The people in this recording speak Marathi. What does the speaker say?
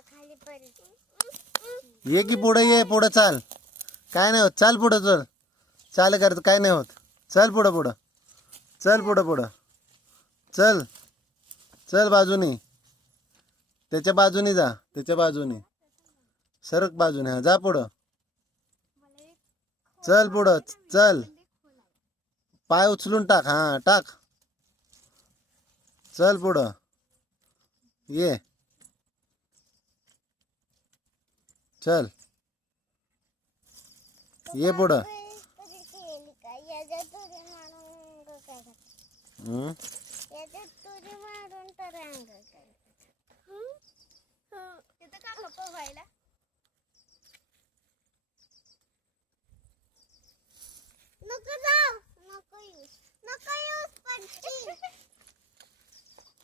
खाली पडत. ये की पुढे ये, पुढे चाल. काय नाही होत, चाल पुढं, चल. चाल करत काय नाही होत. चल पुढं पुढं, चल पुढं पुढं, चल. चल बाजूनी, त्याच्या बाजूनी जा, त्याच्या बाजूनी सरक बाजूने. हा जा पुढं, चल पुढं चल. पाय उचलून टाक, हा टाक. चल पुढं ये, चल ये पुढं. हम्म. तुरी मारून तर अंग तिथं का व्हायला